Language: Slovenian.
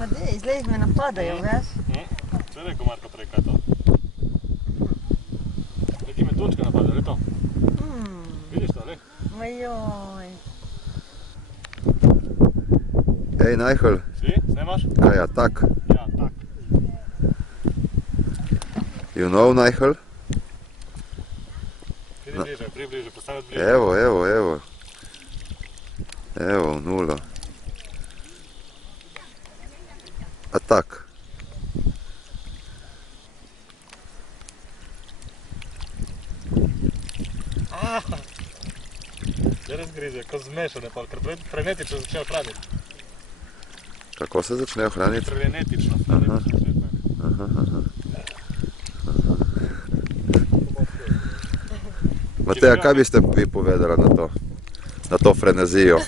Ma dej, izgled me napadajo, veš? Če rekel Marko prej, kaj je to? Neki me točke napadajo, je to? Vidiš to, le? Ma joj. Ej, Najhl. Si? Snemaš? Ja, tak. Ja, tak. You know, Najhl? Pridi bliže, postaviti bliže. Evo. Evo, nula. A tak. Zdaj razgrize, ko zmešane, ker frenetično začnejo hraniti. Kako se začnejo hraniti? Frenetično. Mateja, kaj biste vi povedala na to frenezijo?